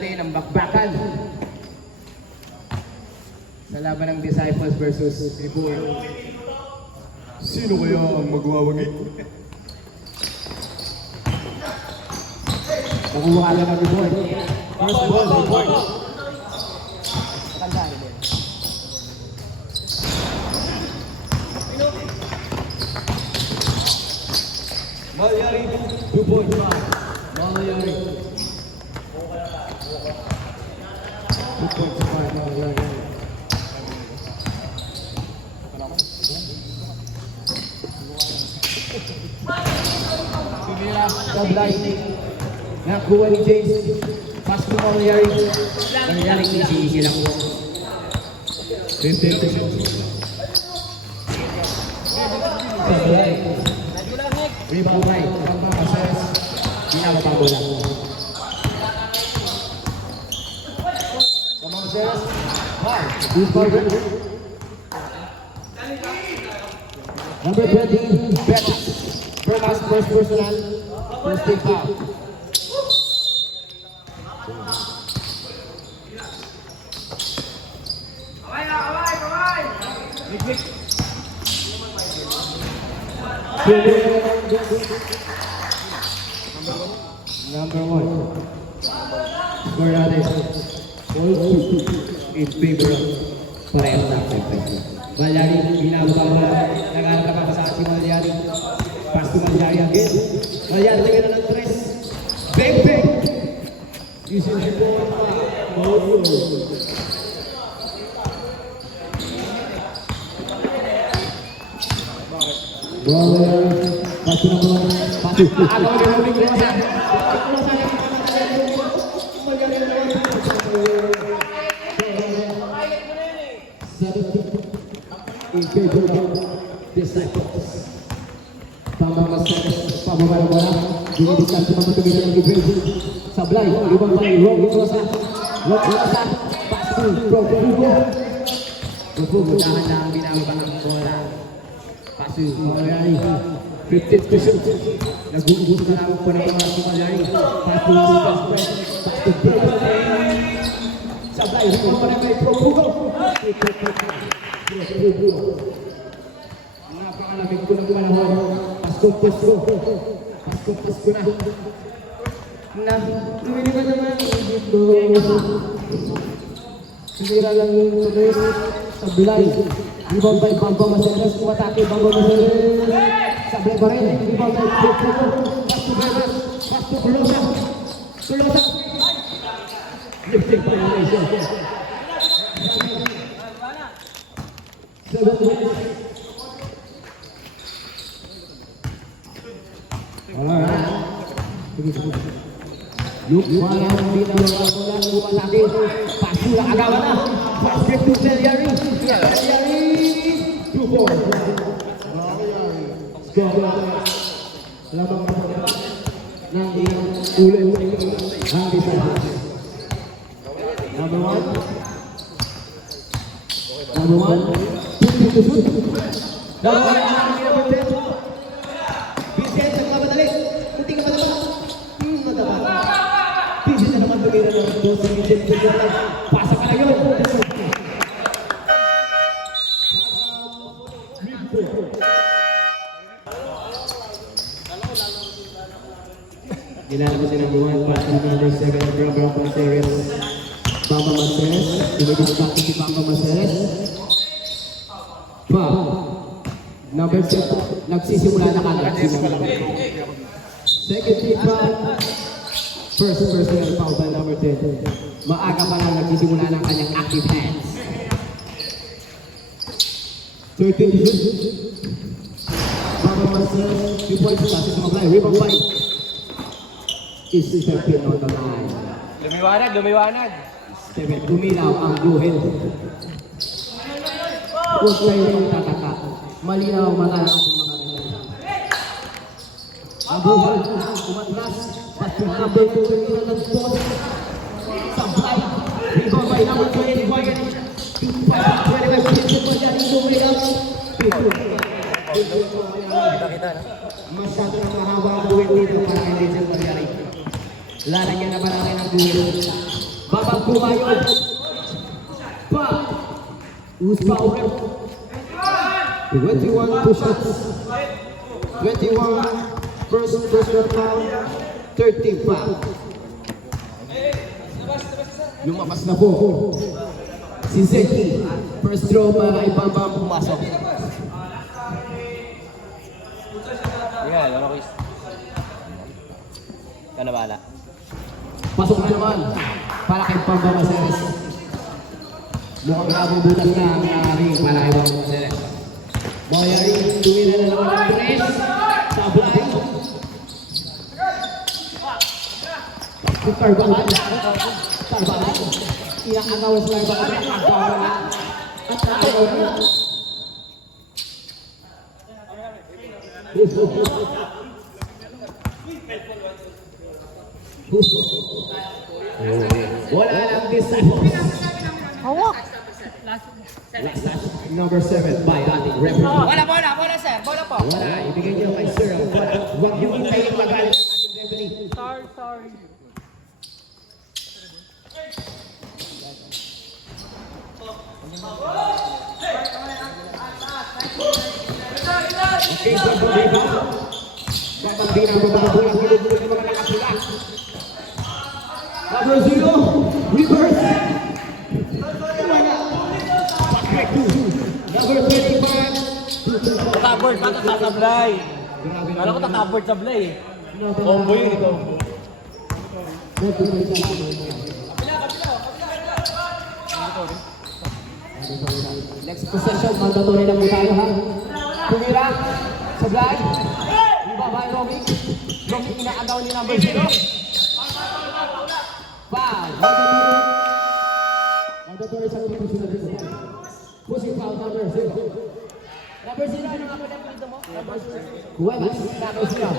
natin ang bakbakan sa laban ng Disciples versus Tribune. Sino kaya ang magwawagi? Nakuha ka lang ang Tribune. First ball, Tribune. Malayari, 2.5. Malayari. 2.5 Malayari. Sinila, Sablay. Nakuha ni Jace. Pass to Malayari. Malayari, easy lang po. 15. Sablay. Rebound right. Pagmamases. Pinakabago lang. Pagmamases. Wow. Number 20, Betis. First personal. First take foul. Number one. Score natin. All two in favor of parehas na. Malyari, ginagawa mo na. Naghanap ka pa sa si Malyari. Pass to Malyari again. Malyari, lagyan na ng tres. Bang, bang! Isin si Paul. Malyari. Pass to Malyari. Pass to Malyari. In favor of Disciples. Pamamases, pamamala-mala. Dinidiktan sa mga tumira ng defense. Sablay, ibang tayo, Rob Rosa. Rob Rosa, pass to Profugo. Profugo, dahan-dahan binababa ng bola. Pass to Malayari. 15%. Nag-uubos na lang po ng mga Malayari. Pass to Lucas. Pass to Profugo. Sablay, ibang pa rin may Profugo. Napakalamig ko ng panahon. Pasko na. Tumili ba naman ang dito? Sinira lang yung tuloy. Sablay. Rebound by Bamba Maseres. Kumatake Bamba Maseres. Sablay pa rin. Rebound by Profugo. Pasko Beres. Pasko Tulosa. Tulosa. Lifting violation. 7 minutes. Alright. Yung parang binawala buwan natin. Pasula agawa na. Basket to Malyari. Malyari. 2-4. Lamang ng ilang ulit. Ang Disciples. Number 1. Number 1. Number 10. Vincent, sa mga madali. Kunti ka madali. Madaba. Vincent na naman tumira ng dos. Vincent, pasa ka na yun. Ginagawa si number 1. Pass to number 7. Brown Maseres. Bamba Maseres. Tumigil sa akin si Bamba Maseres. Number 6, nagsisimula na kagad si number 1. Second team foul. First personal foul by number 10. Maaga pa lang nagsisimula ng kanyang active hands. 13 minutes. Bamba Maseres, 2 points sa ating mga play. Rebound by is second on the line. Lumiwanag. Steven, kumilaw ang guhit. Huwag kayong tataka. Malinaw mata ng ating mga rin. Ang buhay, umatras. Pati number 2, tingin ng spot. Sablay. Rebound by number 25. 25, 25, masyado na mahaba ang buhay dito para kay Denzel Malyari. Lalagyan na ba natin ang buhay? Babang Kumayon. Pa. Who's power? 21 push-ups. 21 first personal foul. 13 foul. Lumabas na po si Zeki. First throw para kay Bambang pumasok. Yan, ano ko is. Ikaw na bahala. Pasok na naman para kay Bambang Maseres. Mukhang nabubutan na ang ring para kay Bambang Maseres. Moyari, tumira na naman ang press. Sablay. Si Carbahan. Carbahan. Inakagawan si Carbahan. Inakagawan na. At nakagawan na. Wala lang this time. Hawak. Last touch, number 7 by ating referee. Bola, sir. Bola po. Wala, ibigay niyo kay Sir. Huwag niyo hintayin magalit ang ating referee. Sorry. Okay, so problema. Babang binang bubulang bulog-bulog yung mga nakapula. Number 0, reverse. Wala. Back to number 25. Tatabord, ba't tatablay? Grabe Kala ko tatabord sablay eh. Combo yun, combo. Next possession, mandatory na po tayo ha. Tumira, Sablay, ibaba yung Romy. Romy inaagaw ni number 0. Foul. Mandatory sa mga puso na dito. Pushing foul number 0. Number 0, ano nga po na dito mo? Huwebas, number 0.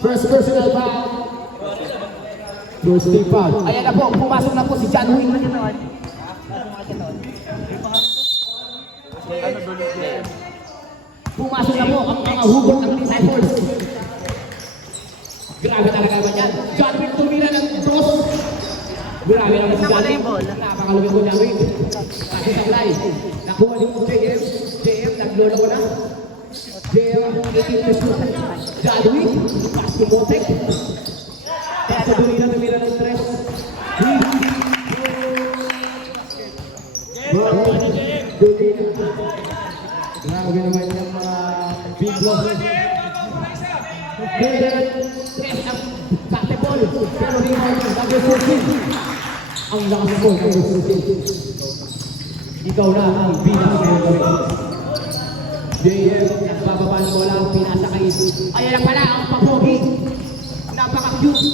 First personal foul. First team foul. Ayan na po, pumasok na po si John Wick. Pumasok na po ang mga hugot ng disciples. Grabe talaga ba yan? John Wick tumira ng dos. Grabe naman si John Wick. Napakalumi ko John Wick. Kasi Sablay, nakuha ni JM. JM, naglolo ko na. JM, 18 pesos. John Wick, pass to Motek. Kaya sa tumira ng stress. Grabe naman yung mga big bosses. Basketball, pero rebound, number 14. Ang lakas po, number 14. Ikaw na ang bilang ngayon gawin. JM, nagbababa ng bola, pinasa kay. Ayan lang pala, ang papogi. Napaka-cute.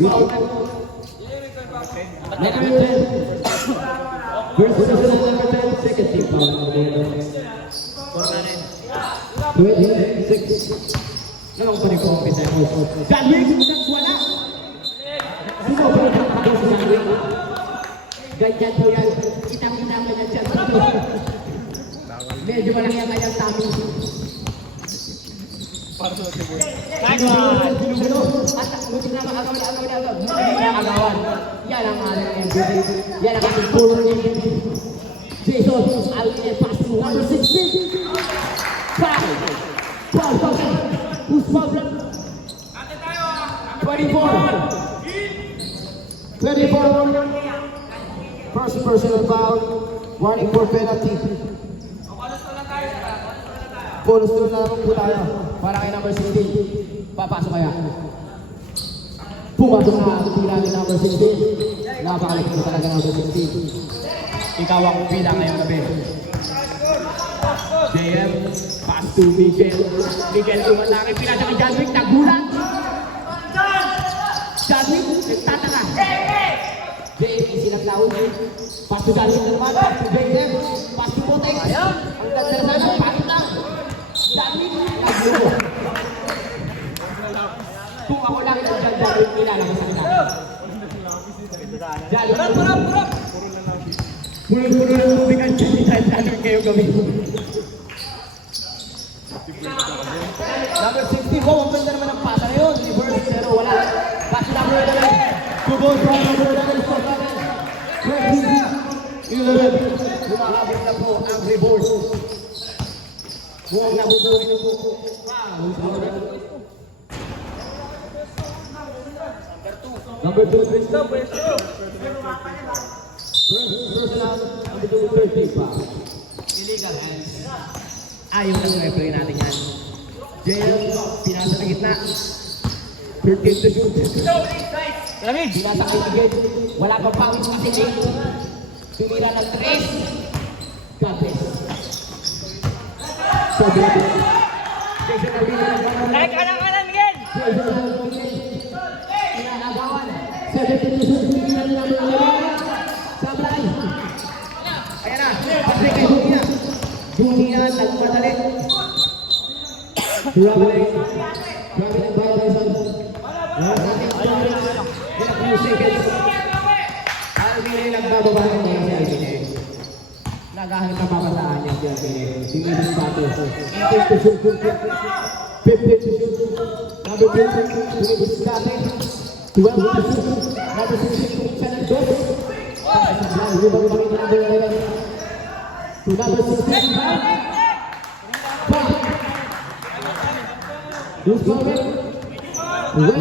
Foul. Number 10. First possession number 10, second team foul number 26. Nalang pa rin po ang pisa mo. John Wick, wala. Sumobra ng pagkakas si John Wick. Ganyan po yan. Kitang-kita mo yan dyan. Medyo malaki ang kanyang tummy. Agawan. Yan ang ating MVP. Yan ang ating puro ni Jason Alvin pass to number 16. Foul. Who's problem? 24. First personal foul. Warning for penalty. Bonus to na lang po tayo. Para kay number 16. Papasok kaya. Pumasok na ang pila ni number 16. Napakalik mo talaga number 16. Ikaw ang pila ngayong gabi. JM, pass to Miguel. Miguel umatake, pila sa kay John Wick, nagbulan. John Wick, nagtataka. JM, isinaglaw. Pass to John Wick naman, pass to JM. Pass to Botek. Ang nagdala na, palit lang. John Wick, naglubo. Kung ako lang ito dyan, John Wick, ilalabas sa kita. John Wick, purap! Puno-puno ng tubig ang dyan, John Wick kayo gawin. Number 60, wow, ang ganda naman ang pasa na yun. Reverse, pero wala. Two balls para number 11 for Tagal. 11. Humahabol na po ang rebound. Huwag nabubuhin na po. Number 2. First down. Number 2, 30 pa. Illegal hands. Ayaw na yung referee natin yan. JL, pinasa na gitna. 13 to shoot. Lamig! Binasa kayo agad. Wala pang pangit sa akin. Tumira ng 3. God bless. So, Jason Albino nagbabaw. Like, kanan, Miguel! Jason Albino. Inagawan. 17 to shoot. Tumira ng number 11. Sablay. Ayan na. Patrick kay Junina. Junina, nagmadali. Traveling. Traveling by Tyson. Ilang few seconds. Alvin nagbababa ng mga si Alvin. Nagahanap na babasaan niya si Alvin. Tingin sa bato. 15 to shoot. 15 to shoot. Number 2. Tumibig sa atin. 12 to shoot. Number 16. Kumisa ng dos. Sablay. Rebound pa rin ng number 11. To number 16. Back. Who's coming? Well,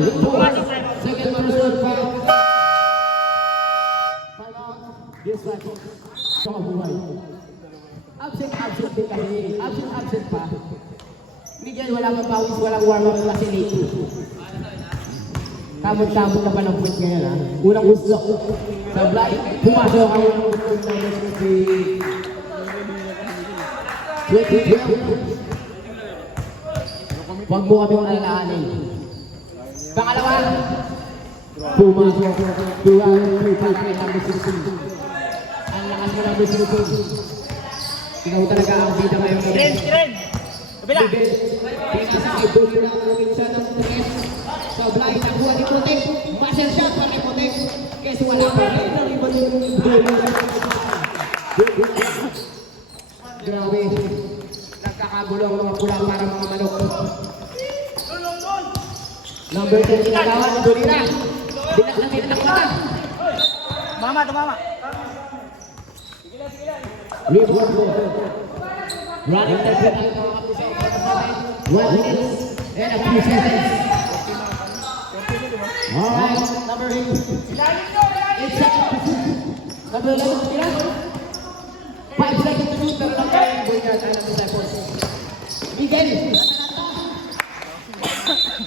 second person, five. Time out. This one. Kabuhay. Absent din kasi. Absent pa. Miguel, wala kang pawis, walang warm-up kasi late. Tamod-tamod na pa ng point ngayon, ha? Unang gusto. Sablay. Pumasok ang unang gusto ng 2012. Huwag mo kaming alalahanin. Pangalawa, pumasok. Duwag kay number 16. Ang lakas mo number 16. Ikaw talaga ang bida ngayon. Trend! Kabila! Pinasa kay Bully na kumit siya ng 3. Sablay, nakuha ni Putek. Muscle shot pa ni Putek. Kasi wala pa rin. Nariban yung Bully. Grabe. Nagkakagulo ang mga pula para mga manok. Number 10 ginagawa ni Dolina. Dinak na mata. Tumama! Rebound po. Running time po tayo mga kapuso. 1 minute and a few seconds. Alright, number 8. 8 seconds to shoot. Number 11, Dolina. 5 seconds to shoot. Pero lang tayo yung Boyard. Ay, number 7. Miguel.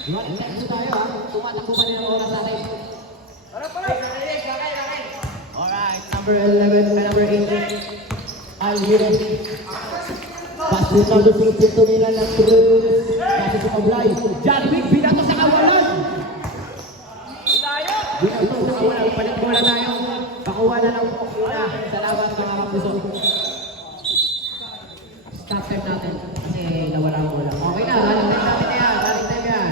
Running time po tayo, ha. Tumatakbo pa rin ang oras natin. Alright, number 11 and number 8. Alviro. Pass to number 16 tumira ng Cruz. Kasi sa Oblay. Jarvik, binato sa kawalan. Binato sa kawalan. Palit bola tayo. Pakuha na lang po. Salamat mga kapuso. Stop time natin. Kasi nawala ang bola. Okay na, running time natin na yan. Running time yan.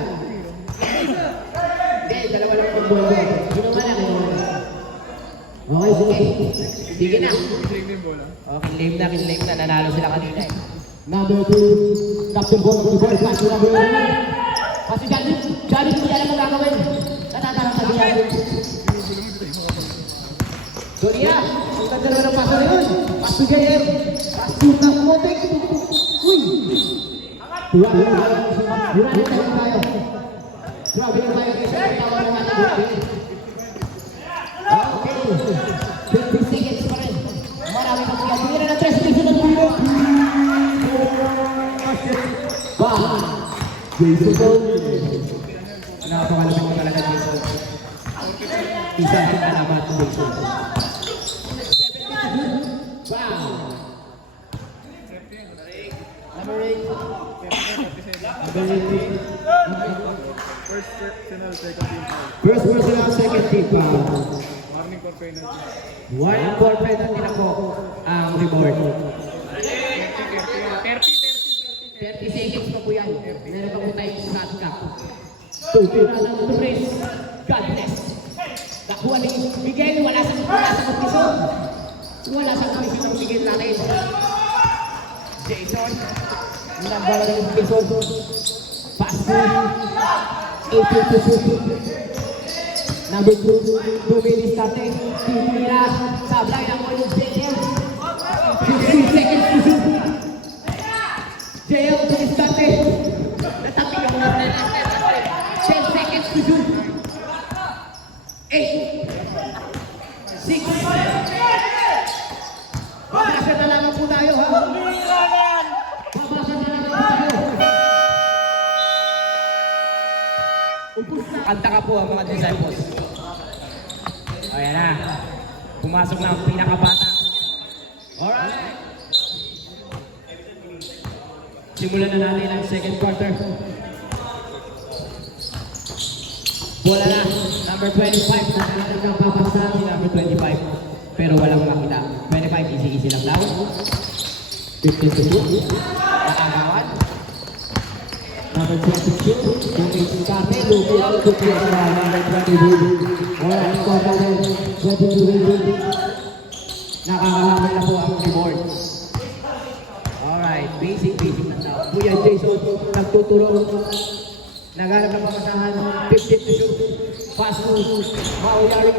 Hindi, dalawa lang ang bola. Ginawa lang. Okay, sige na. Okay, lame na. Nanalo sila kanina eh. Number 2, Captain Ball of the Ball, pass to number 1. Kasi Janet, hindi alam mo gagawin. Natatarang sabi yan. Doria, ang ganda naman ang paso na yun. Pass to JM. Pass to Kamotek. Uy! Yunani tayo. Grabe na tayo kasi tawa na natin. Okay. 50 seconds pa rin. Marami pa siya. Tingnan na 3 seconds na tulo. Jason Tony. Napakalamig mo talaga, Jason. Isa ang alamat ng Jason. Number 8. First personal, second team foul. Warning for penalty na po ang reward. 30 seconds pa po yan. Meron pa po tayo sa cut. Tutira ng Torres. God bless. Nakuha ni Miguel. Wala sa kompisyon. Wala sa kompisyon ng Miguel natin. Jason. Nagwala ng kompisyon. Pass to 8 to shoot. Number 2 minutes starting. Tira, sablay ng Olive JL. 15 seconds to shoot. JL to starting. Natapi yung 10 seconds to shoot. 8 6 Babasa na lang po tayo, ha? Bira na yan. Babasa na lang po tayo. Upos na. Kanta ka po ang mga disciples. Ayan na. Pumasok na ang pinakabata. Alright. Simulan na natin ang second quarter. Bola na. Number 25. Natin ang papasa si number 25. Pero walang makita. 25, easy lang daw. 15 to shoot. Nakagawan. Number 22, kung isikate, lupi ang kupi ang number 22. Alright, score natin, 22. Nakakahamon na po ang reward. Alright, basic na daw. Kuya Jason, nagtuturo. Naghanap ng pamasahan. 15 to shoot. Pass to Mauyari.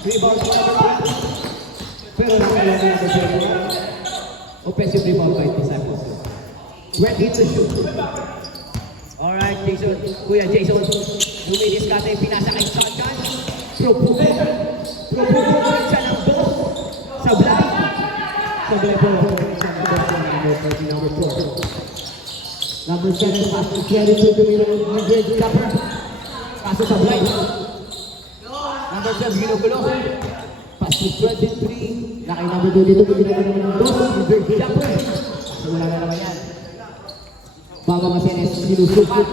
Rebound to number 12. Pero nakalaman ang number 21. Offensive rebound by disciples. 20 to shoot. Alright, Jason. Kuya Jason. Lumidiskate, pinasa kay shotgun. Propupo siya ng dos. Sablay. Sablay po. Number 4. Number 7, pass to 22 to Mildred Capper. Pass to Sablay. Number 12, ginugulo. Pass to 23. Nakay number 22 to Mildred Mildred Capper. So wala na naman yan. Baba Masenes, sinusupat.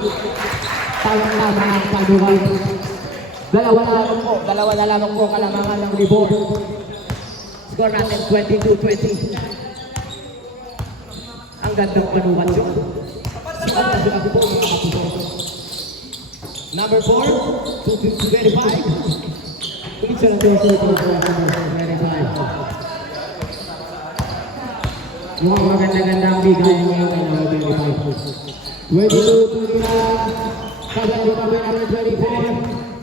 Tama ang panuwal. Dalawa na lamang po kalamangan ng rebound. Score natin 22-20. Ang gandang panuwasyon. Sikat na sila po mga kapuso. Number 4, 225. Ulit siya ng 25. Yung maganda-gandang bigay ngayon ay number 25. 22 to Dina. Sabi ng number 24.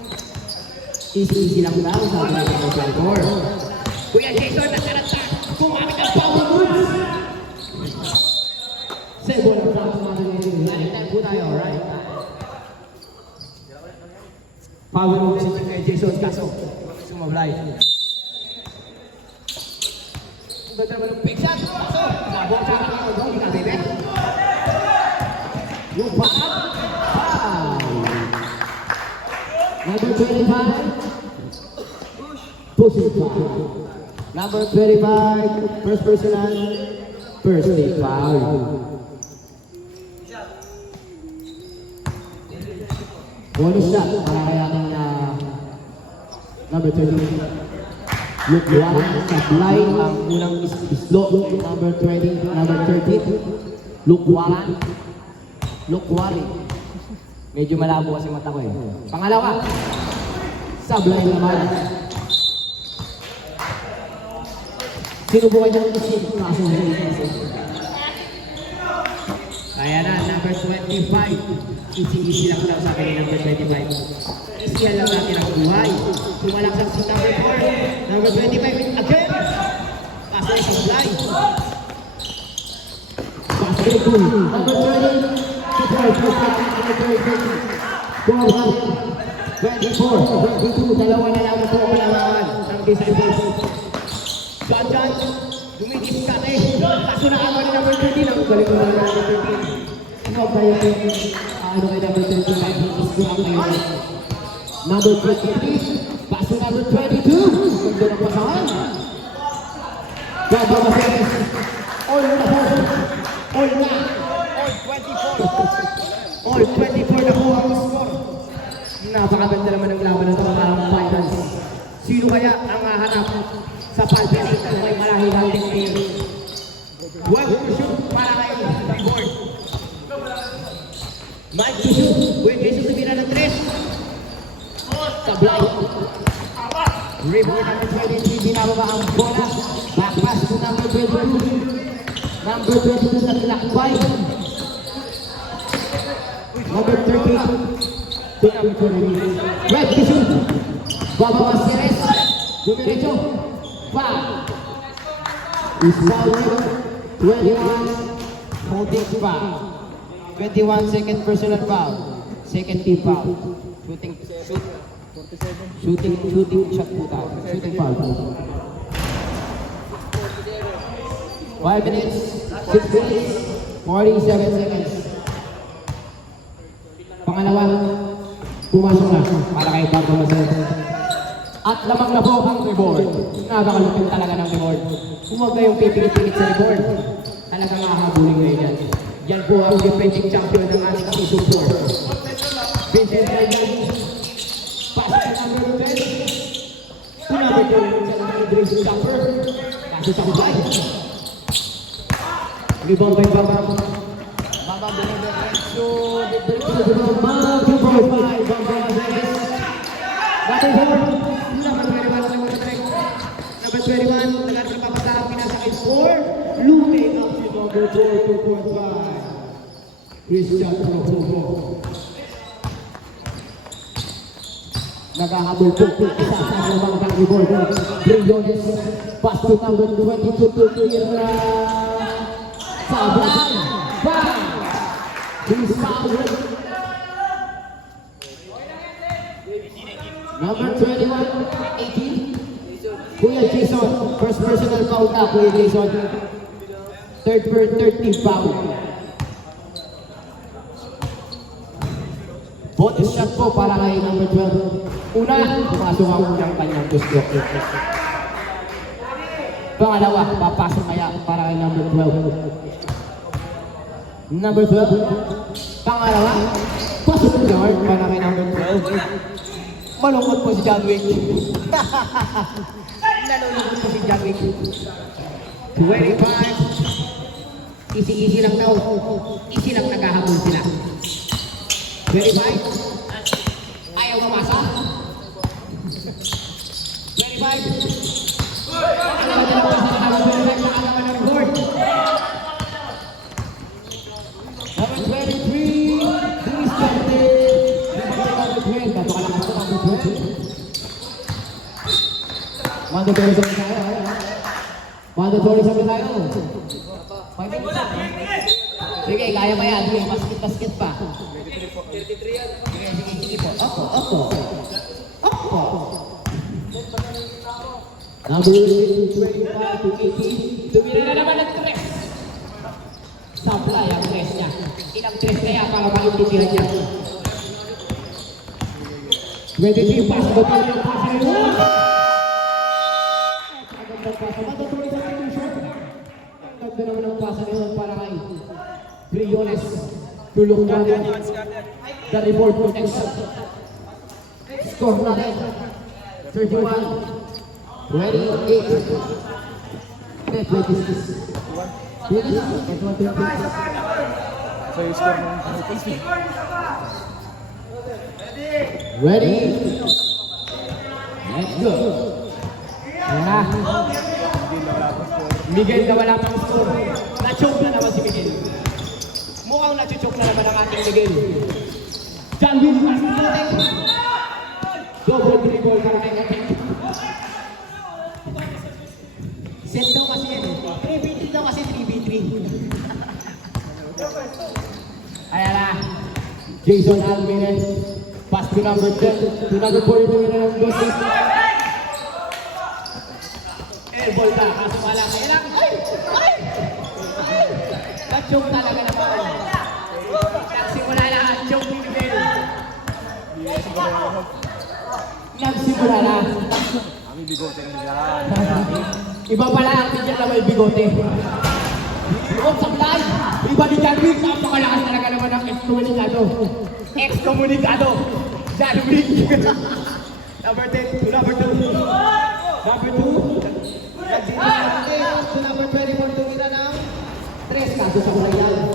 Easy lang daw, sabi ng number 24. Kuya Jason, nasarata. Kumamit ang power moves. Say bola pa natin ngayon. Lalitan po tayo, alright? Power moves si Kuya Jason, kaso sumablay. Ang ganda naman ng pick shot. Kaso, nabot sa akin ang goal. Ikaw, baby. Yung pack. Number 25. Push it foul. Number 25. First personal. First take foul. Bonus shot. Para kaya ng number 30. Look one. Supply ang unang islo. Number 20. Number 30. Look one. Look one. Medyo malabo kasi mata ko eh. Pangalawa. Sablay naman. Sinubukan niya ang isip. Kaso Kaya na, number 25. Easy lang daw sabi ni number 25. Easy lang natin ang buhay. Sumalaksak si number 4. Number 25 again. Kaso ay supply. Number 20. Number 24. 22. Dalawa na lang po kailangan ng disciples. Shotgun. Dumidiskate. Kaso nakama ni number 13. Ang galing mo ng number 13. Ano kaya yung ano kay number 25? Iskuha kayo. Number 23. Pass to number 22. Ganda ng pasahan. Ganda Maseres. All na po. All na. All 24 na po ang score. Napakaganda naman ng laban na ito para ang finals. Sino kaya ang haharap sa finals na may marahil natin ngayon? Well, shoot para kay board. Mike to shoot. Kuya Jason tumira ng 3. Sablay. Rebound number 23. Binababa ang bola. Back pass to number 22. Number 22 sa tinakbay. Number 30 to number 20. Red to shoot. Guapo Masqueres. Dumiretso. Foul. Is foul number 21. Holding foul. 21 second personal foul. Second team foul. Shooting shot po tayo. Shooting foul. 5 minutes, 6 minutes, 47 seconds. Pangalawa, pumasok na para kay Guapo Masqueres. At lamang na po ang reward. Napakalupit talaga ng reward. Huwag kayong pipikit-pikit sa reward. Talagang makahabulin ngayon yan. Yan po ang defending champion ng ating season 4. Vincent Raylan. Pass sa number 10. Number 2 sa number 3 si Stopper. Kaso sa kubay. Rebound by Baba. Baba Benedereccio. Baba 2-4-5. Baba Benedereccio. Number 4. Number 21, nagkakapapasa ang pinasakit for Lume up to number 2-4-5. Christian Profumo. Naghahabol po isa sa lamang ng rebound. Brillones, pass to number 22 to Tira. Sablan, bang! He's fouled. Number 21, 18. Kuya Jason, first personal foul na, Kuya Jason. Third team foul. Bonus shot po para kay number 12. Una, pumasok ang unang kanyang gusto. Pangalawa, papasok kaya para kay number 12. Number 12. Pangalawa, pasok na guard para kay number 12. Malungkot po si John Wick. Nalulungkot po si John Wick. 25. Easy lang daw. Easy lang naghahabol sila. 25. Ayaw mamasa. 25. Ano ba din ang pasa na 25 na kalaman ng board? Number 23. Luis Carte. Number 12. Dato ka lang ako number 12. Mandatory sa tayo. Mandatory sa tayo. Sige, kaya pa yan. Sige, basket pa. 33 yan. Sige po. Opo. Number 25 to 18. Tumira na naman ng tres. Supply ang tres niya. Ilang tres kaya para maintitihan niya. 23 pass. Batal yung pass na yun. Mandatory sa tayo shot. Ganda naman ang pass na yun para kay Briones. Tulong na rin. The reward protection. Score na rin. 31. 28. 26. 26. So yung score ng open Ready? Let's go. Ayan na. Miguel na wala pang score. Na-choke na naman si Miguel. Mukhang na-choke na naman ang ating Miguel. John Will pass na natin. Double dribble para kay Gating. Set daw kasi yan. 3v3 daw kasi 3v3. Ayan na. Jason Alvarez. Pass to number 10. To number 42 na ng Doses. Airball ka. Kaso wala. Ayan lang. Ay! Na-choke talaga na po. Nagsimula na ang choke ni Miguel. Nagsimula na. Ang bigote ng yan. Iba pala ang tigil na may bigote. Huwag sa fly. Iba ni John Wick. Napakalakas talaga naman ang ex-komunikado. Ex-komunikado. John Wick. Number 10 to number 2. Number 2. To number 24 to kita ng 3 kaso sa kulay yan.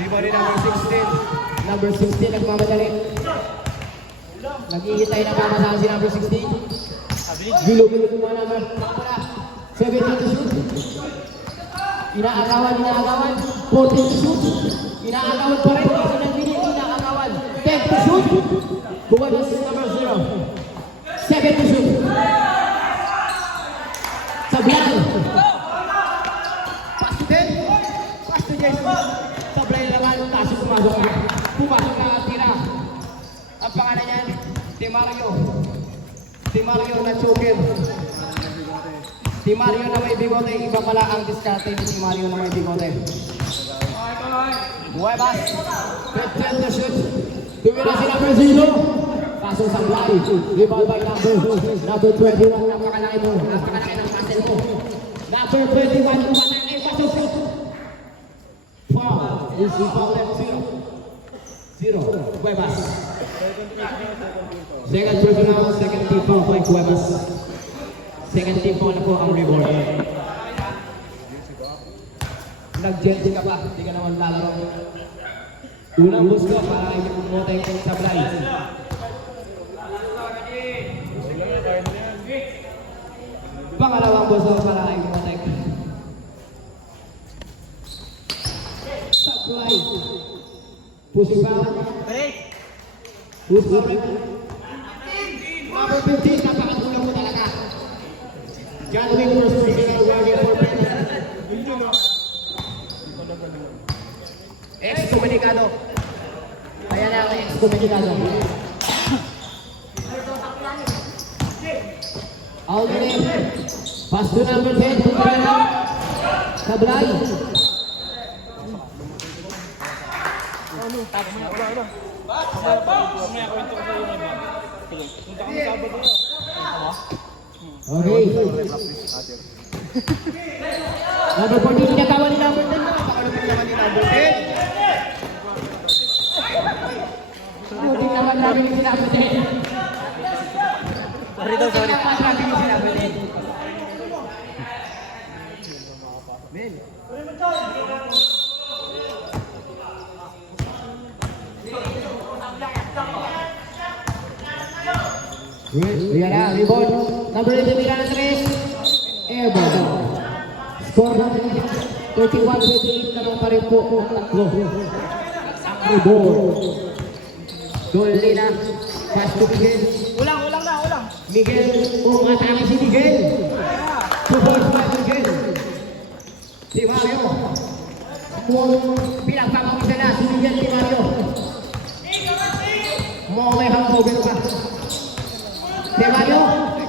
Iba ni number 16. Number 16 nagmamadali. Naghihintay na papasahan si number 16. Gulo-gulo ko mga naman. 17 to shoot. Inaagawan. 14 to shoot. Inaagawan pa rin. Inaagawan. 10 to shoot. Buwan na si number 0. Second to shoot. Sablay. Pass to Ben. Pass to Jason. Sablay na naman. Kaso pumasok na. Pumasok na ang tira. Ang pangalan niyan, si Mario. Si Mario na choker. Si Mario na may bigote. Iba pala ang diskarte ni si Mario na may bigote. Huwebas. 15 to shoot. Tumira si number 0. Pasok sa Blay. Rebound by number 21. Napakalaki mo. Napakalaki ng pasel mo. Number 21. Kumatay. Ay, pasok shoot. Foul. Is the foul at 0. Huwebas. Second personal. Second team foul by Huwebas. Second team foul na po ang rebound. Nag-jersey ka pa. Hindi ka naman lalaro. Unang gusto para kay Moteng sa Blay. Pangalawang gusto para kay Moteng. Sa Blay. Pushing foul. Break. Who's covering? Number 15, napakatulong mo talaga. Gathering first personal target for Brendan. Ex-Comunicado. Ayan na ang ex-Comunicado. Alvin. Pass to number 10. Sablay. Okay. Number 14, tinatawa ni number 10. Napakalupit naman ni number 10. Buti naman namin ni number 10. Sorry daw, sorry. Buti naman namin ni number 10. Men. Riyan na, rebound. Number 8, Riyan na 3. Airball. Score natin 31-28 naman pa rin po ang tatlo. Rebound. Dolina. Pass to Miguel. Ulang na. Miguel. Umatake si Miguel. Support by Miguel. Si Mario. Pinagpapakita na si Miguel si Mario. May hangover pa. Si Mario,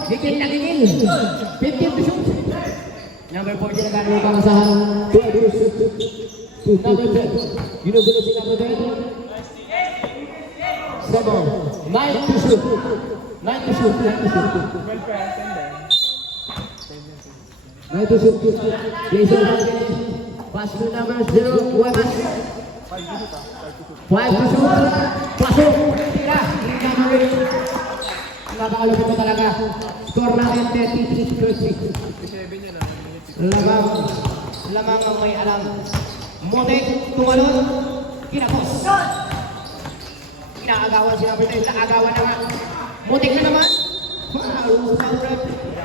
gigil na gigil. 15 to shoot. Number 14 na gano'n pang sa 12 to shoot. To number 10. Ginugulo si number 10. 7. 9 to shoot. 9 to shoot. 9 to shoot. Jason Hernandez. Pass to number 0. Huwebas. 5 to shoot. Pasok. Tira. Number 8. Napakalupit mo talaga. Score natin 33-30. Lamang ang may alam. Moteng, tumalon. Kinakos. Inaagawan si number 10. Naagawan na nga. Moteng na naman. Foul.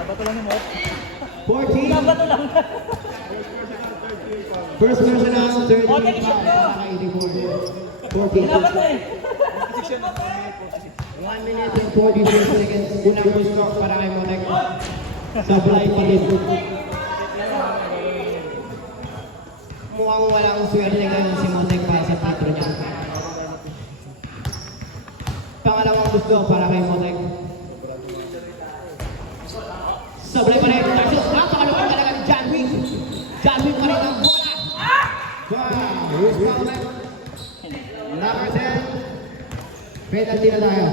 Bato lang ni Mot. 14. Bato lang. First personal, third Moteng, shoot mo. 14. Dapat na eh. 1 minute and 44 seconds. Unang gusto para kay Moteng. Sablay pa din. Mukhang walang swerte ngayon si Moteng para sa titro niya. Pangalawang gusto para kay Moteng. Sablay pa rin. Napakalupit talaga ni John Wick. John Wick pa rin ang bola. Wow! Who's calling? Number 10. Penalty na tayo.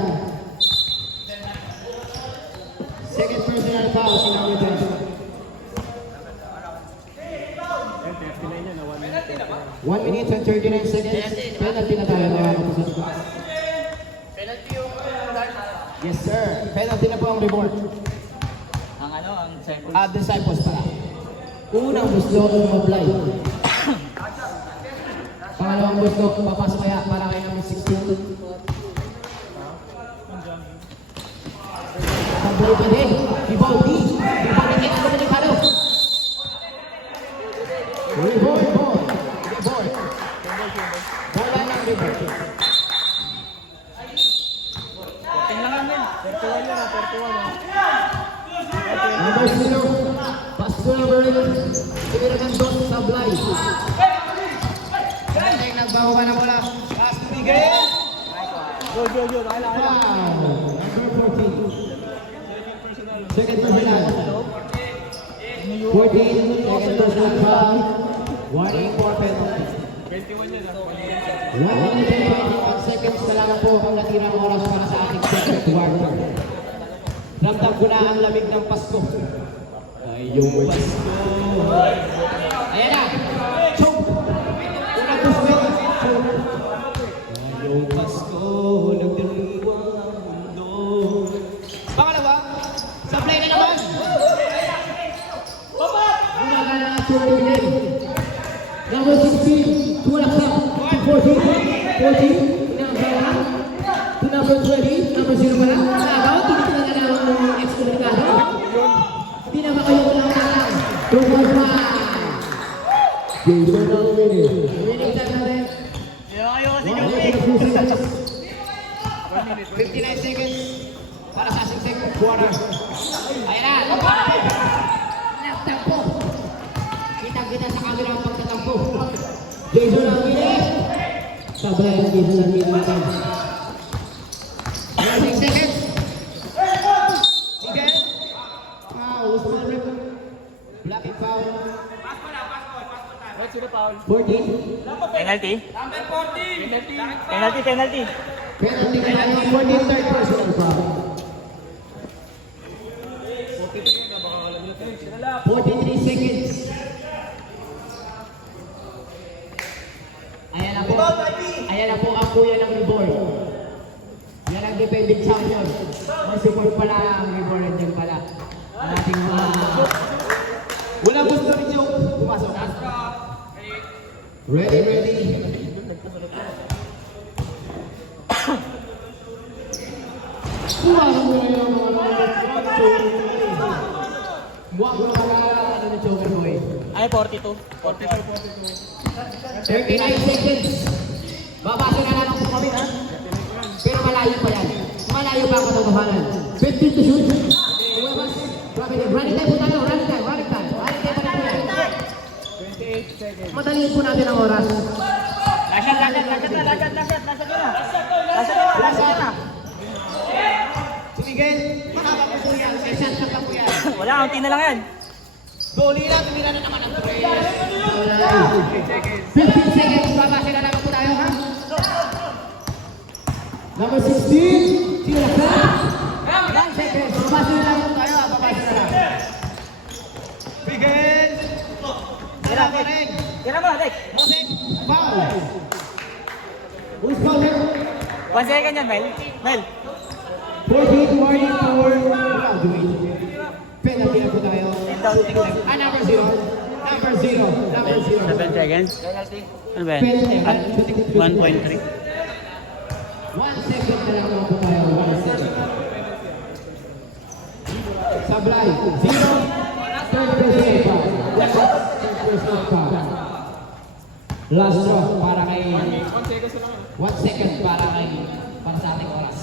Second personal foul si number 10. 1 minute and 39 seconds. Penalty na tayo. Yes sir. Penalty na po ang reward. Ang second. Disciples pala. Unang gusto umablay. Pangalawang gusto papasok kaya para kay number 16. Sablay pa din. Rebound D. Rebound kay Comunicado. Rebound. Bola ng rebound. 14 lang namin. 41 yun, 41. Number 0, pass to number 8. Tiniragan doon sa Blay. Ay, nagbawa na bola. Pass to Miguel. Go. Kala. Foul. Number 14. Second personal. 14, second personal foul. Warning for penalty. 21 yun. 1 minute and 21 seconds na lang po ang natirang oras para sa ating second quarter. Ramdam ko na ang lamig ng Pasko. Ay, yung Pasko. Ayan na! Choke! Unang gusto! Choke! Ay, yung Pasko, nagdiriwang ang mundo. Pangalawa, sablay na naman! Gumagal na ang tuloy. Number 16, tulak sa 14, inanggawa to number 20, number 0 pala. Nagaw, tinitingnan na lang ng ex-komunikado. Hindi na ba kayo walang kalang? 2.5. Jason ang winning. Winning time natin. Ayaw kasi 59 seconds para sa second quarter. Ayan na, nagtampo. Kita-kita sa camera ang pagtatampo. Jason ang winning. Sabay ang Jason ang winning natin. 6 seconds. Miguel. Foul, small rip. Blocking foul. Right, sino foul? 14. Penalty? Penalty. Penalty na lang yung 14 third personal foul. 43 seconds. Ayan na po ang kuya ng reward. Yan ang defending champion. May support pala ang reward dyan pala. Ang ating mga... Wala gusto rin yung pumasok. Ready. Pumasok mo na yung mga Muwag mo na ng Joker Boy. Ay, 42. 39 seconds. Babasa na lang po kami, ha? Pero malayo pa yan. Malayo pa ang katotohanan. 15 to shoot. Running time po tayo. Running time pa rin po yan. 28 seconds. Madaliin po natin ang oras. Lasat na. Si Miguel, mahaba po po yan. May shot na po yan. Wala, unti na lang yan. Goalie na, tumira na naman ang 15 seconds. Babasa na lang po tayo, ha? Number 16, sila ka. 1 seconds. Babasa na lang po tayo, ha? Babasa na lang. Miguel. Wala pa rin. Tira mo, Dek. Jose, foul. Who's foul? 1 second yan, Mel. 14 warning for graduate. Penalty na po tayo. Number 0. Number 0. 7 seconds? Penalty. Ano ba yan? Penalty. 1.3. 1 second na lang po tayo. 1 second. Sablay. 0. Third personal foul. Third personal foul. Last draw para kay... 1 second para sa ating oras.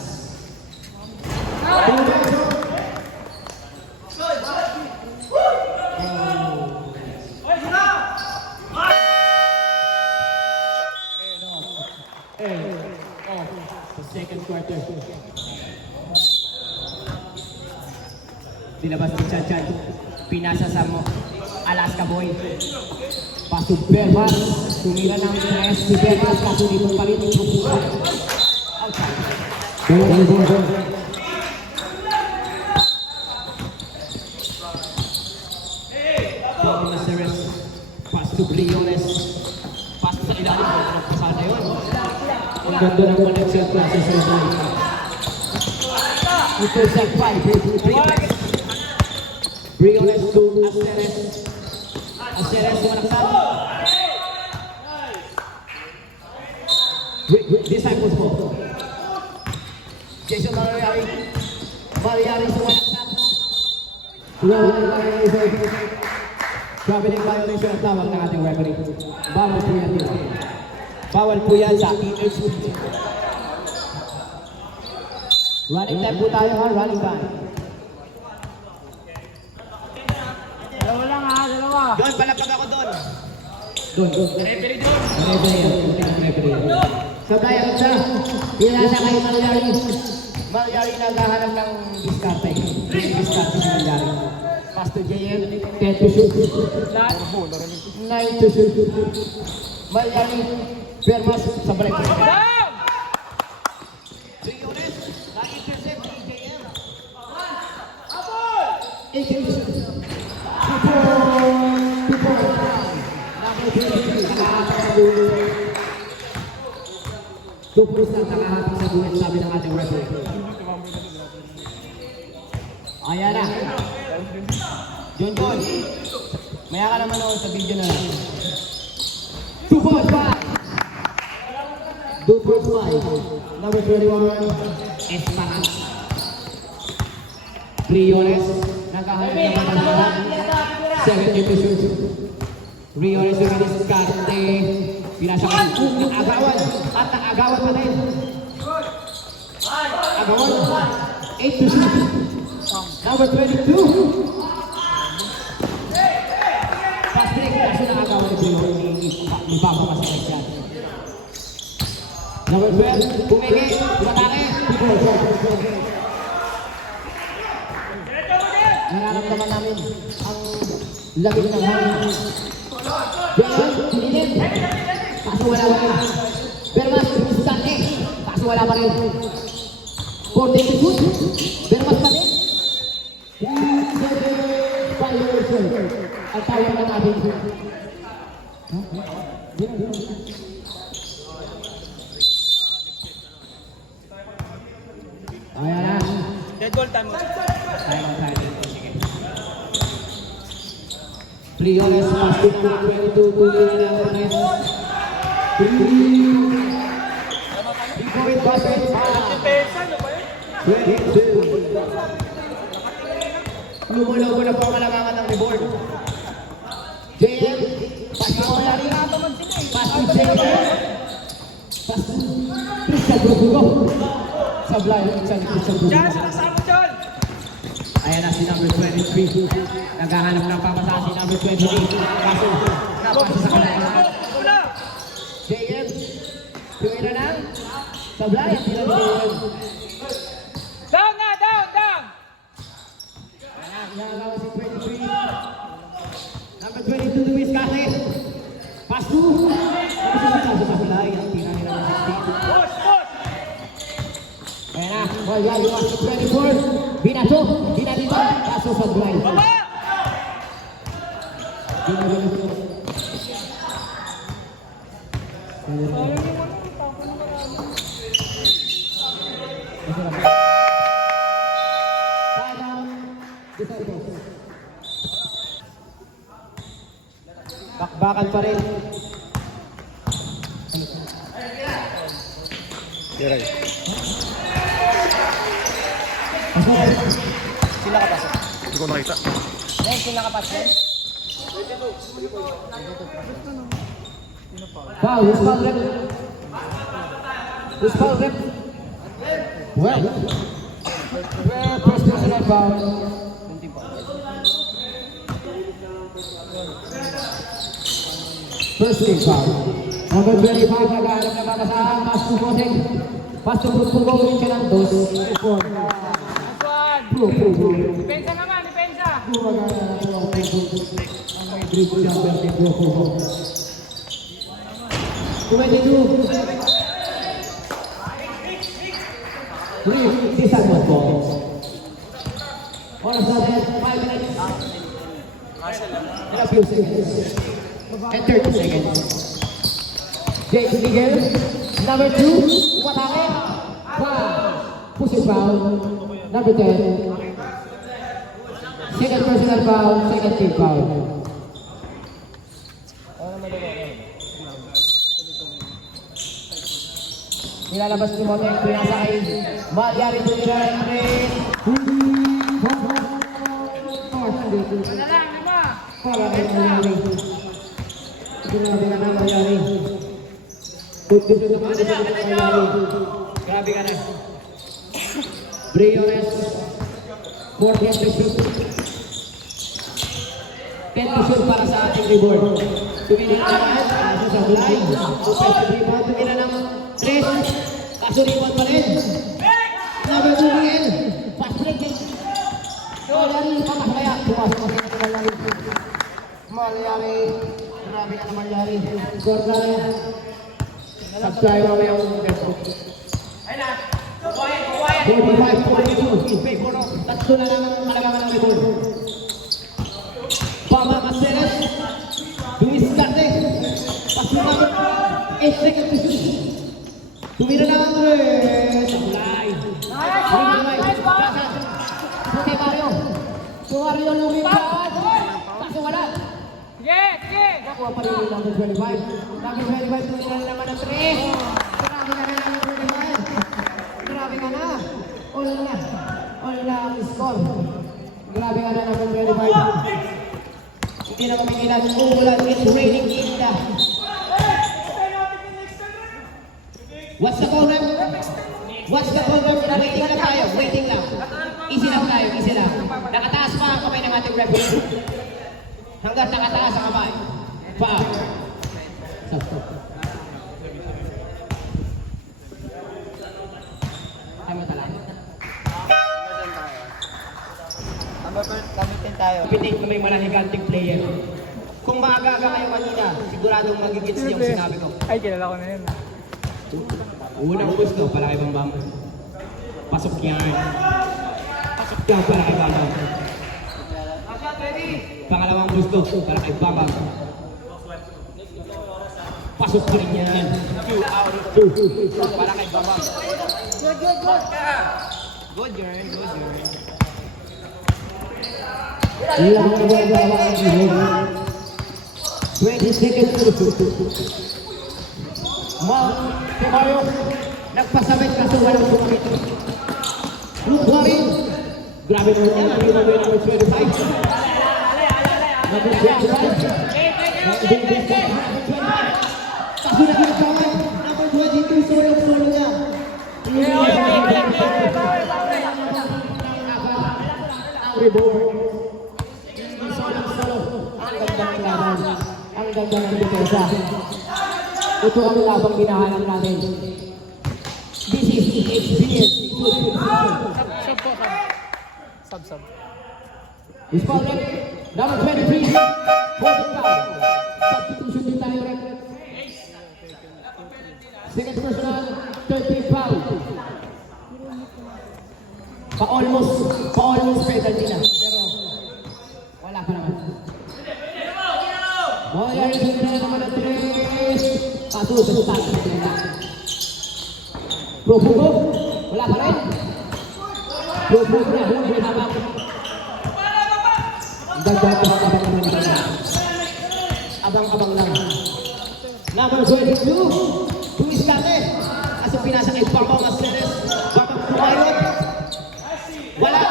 Second quarter. Dilabas ni Chan. Pinasa sa Alaska Boy. Pasok Bermas. Tumira ng tres si Bermas. Kaso dito pa rin. Outside. Bobby Maceres. Pass to Briones. Pass sa ilalim. Sana yun. Ang ganda ng connection klase sa ilalim. Ito sa 5. Briones to Aceres. Aceres sumanaksan. Disciples po. Jason Mariari sumanaksan. Traveling violation ang tawag ng ating referee. Bawal po yan dito. Bawal po yan sa EHP. Running time po tayo ha, running time. Dalawa lang ha, dalawa. Doon, palapag ako doon. Doon. Referee doon. Referee. Sabay ang siya. Pinasa kay Malyari. Malyari naghahanap ng diskarte. Diskarte si Malyari. Pass to JM. 10 to shoot. 9 to shoot. Malyari. Permas sa break. Down! Tupos lang nakahapit sa buhay, sabi ng ating referee. Ayan na. John. Maya ka naman ako sa video na. 2 points back. 2 points back. Number 21. Esperanza. Riones. Nakahanap naman ang mga 7 episode. Riones yung diskarte. Pinasa ka ng agawan. At ang agawan pa rin. Agawan. 8 to 6. number 22. Fast break. Kaso ng agawan ni Pino. Ni Papa masakit yan. Number 12. Pumigi. Tumatake. Nararamdaman namin ang labig ng hangin. Yan, sinilid. Kaso wala pa rin. Bermas, diskarte. Kaso wala pa rin. 40 foot. Bermas pa rin. 3-7 violation. Ang tawag na natin. Ayan na. Dead goal time mo. Riones pass to number 22. Tuloy na number 9. 3-point basket. Depensa, ano ba yun? 22. Lumulogo na po ang kalamangan ng reboard. JM, pass to Malyari. Pass to JM. Pass to Christian Brugugo. Sablay, Christian Brugugo. Diyan, sinasama dyan! Ayan na si number 23. Naghahanap ng papasahan si number 28. Kaso, napasa sa kanila. Una! JM, tuwi na lang. Sablay, ang sila ni JM. Down na, down! Inagawa si 23. Number 22, Luis Cate. Pass to. Sa Sablay, ang tira nila ng 16. Push! Ayan na, Malyari pass to 24. Binato, binalito, kaso Sablay. Baba! Binalito. Bakbakan pa rin. Sila ka pasok. Hindi ko nakita. Yan, sila ka pasok. Foul, who's foul rep? Who's foul rep? Well, first personal foul. First team foul. Number 25, nag-aarap na makasahan. Pass to Botek. Pass to Pugong rin siya ng 2. Depensa naman, depensa! Dribble jumper ni Broco. 22. Season 1 po. Oras natin, 5 minutes. In a few seconds. And 30 seconds. Jake Miguel, number 2, umatake. Foul. Push it foul. Number 10. Second personal foul, second team foul. Nilalabas ni Motek, pinasa kay Malyari Tulira ng rin. Ano lang, lima! Para kay Malyari. Grabe na kay Malyari. Put dito na kay Malyari. Grabe ka na. Briones, 40 to shoot. 10 to shoot para sa ating reward. Tumili na naman, kaso sa bulay. Offensive rebound, tumila ng 3. Kaso rebound pa rin. Number 2 rin. Fast break din. Malyari, pamakaya. Pumasok kasi ito Malyari. Malyari. Grabe ka na Malyari. Score na rin. Subscribe mamaya yung Facebook. 45-42 in favor of tatlo na lang ang kalabangan ng reward. Pama Caceres, Luis Carte, pasunaman, 8 seconds to shoot. Tumira na ang 3. Sablay. Puti Mario. Mario lumipat. Kaso wala. Sige, sige. Nakuha pa rin yung number 25. Number 25, tumira na naman ang 3. Grabe na rin ang number 25. Grabe ka na. All na. All na ang score. Grabe ka na number 25. Hindi na kumikilan. Umulan. It's raining in the. What's the call rep? What's the call rep? Waiting lang tayo. Waiting lang. Easy lang tayo. Easy lang. Nakataas pa ang kamay ng ating referee. Hanggang nakataas ang kamay. Foul. Stop. Ay mo talaga. Gamitin tayo. Pitik na may malahiganting player. Kung maaga-aga kayo kanina, siguradong magigits niyo ang sinabi ko. Ay, kilala ko na yun. Unang gusto, para kay Bambam. Pasok yan. Pasok yan para kay Bambam. Pangalawang gusto, para kay Bambam. Pasok pa rin yan. 2 out of 2. Para kay Bambam. Good girl. Ilang na ba ang gawin? 20 seconds to shoot. Si Mario, nagpasabit kaso walang sumamit. Lupa rin. Grabe naman yan. Ang ginawa number 25. Number 25. Kaso na kinakawan. Number 22. Solo niya. Ang rebound. Solo. Ang ganda ng laban. Ang ganda ng depensa. Ito ang labang binahanap natin. This is experience. Sub. Is foul rep. Number 23. Holding foul. Substitution din tayo rep. Second personal. 13 foul. Pa-almost penalty na. Pero wala pa naman. Mangyayari sa nila naman ng 3. Kaso sa start. Profugo. Wala pa rin. Profugo na. Habang. Abang lang. Number 22. Luis Carte. Kaso pinasa kay Papa Caceres. Bakang kumayot. Wala.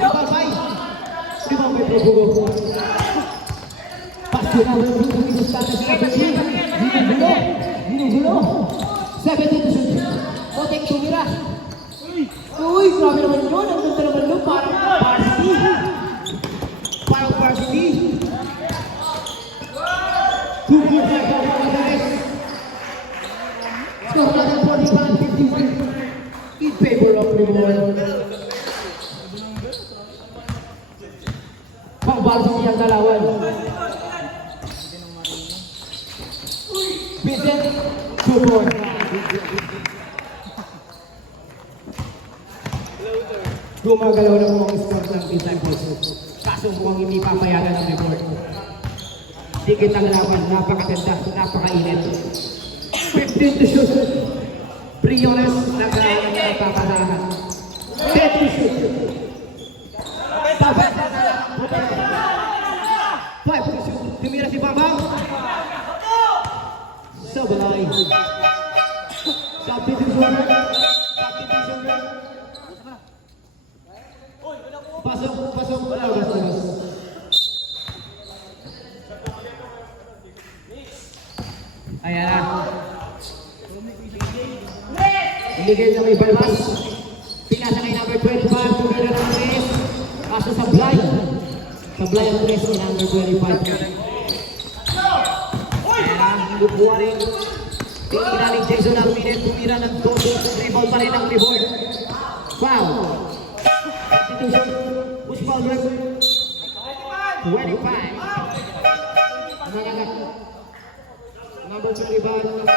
Number 5. Limang may Profugo. Pasto na rin yung Luis Carte sa kapatid. Ginugulo. 17 to shoot. Otek tumira. Uy, grabe naman yun. Ang ganda naman yun. Parang varsity. Parang varsity. 2 points na ito para guys. Score natin 45-51 in favor of reward. Pang-varsity ang dalawan. Vincent, 2 points. Gumagalaw na mga sport ng Disciples. Kaso mukhang hindi papayagan ng report. Dikit ang laban, napakaganda, napakainit. 15 to shoot. Briones, nagpapasahan. 10 to shoot. 5 to shoot. Tumira si Bambang. Sablay. Substitution. Pasok. Labas. Ayan na. Ibigay na may balbas. Pinasa kay number 25. Sablay. Sablay ang tres ni number 25. Lukuha rin. Tinira ni Jason ang minute. Tumira ng 2. Rebound pa rin ang rebound. Foul. Substitution. Who's foul rep? 25. Magagat. Number 2 rebound.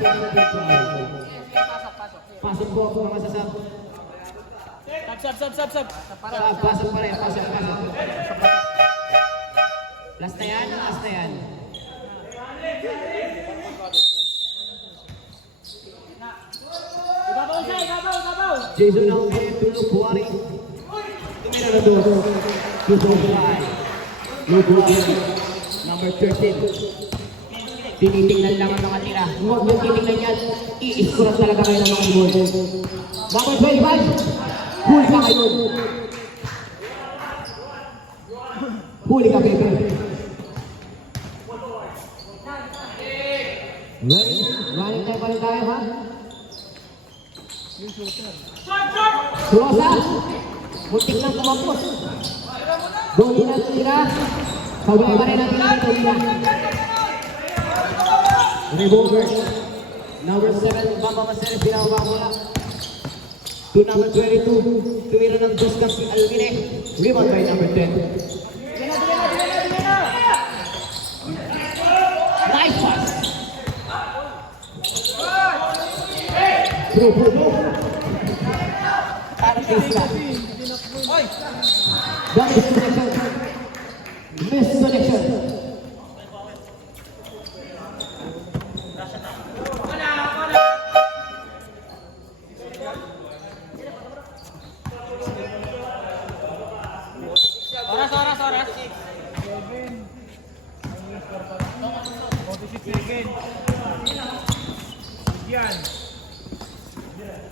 Second personal. Pasok po ako mga sasab. Sub. Pasok pa rin. Pasok. Last na yan. Jason ang minute. Tulog buwari. Tumira na doon. 2.5. Number 13. Tinitingnan lang ang mga tira. Huwag mo tinitingnan yan. I-scorean talaga kayo ng mga ibon. Number 25. Huli ka ngayon. Huli ka, Pepe. Running time pa rin tayo, ha? Surosa. Muntik lang kumapos. Duli na tira. Sabay pa rin ang tira. Revolver. Number 7, Bamba Maseres, pinababa mula. To number 22, tumira ng dos ng si Alvine. Rebound by number 10. Nice pass. Through. Parang isla. Miss connection. Oras. 46 seconds. Yan.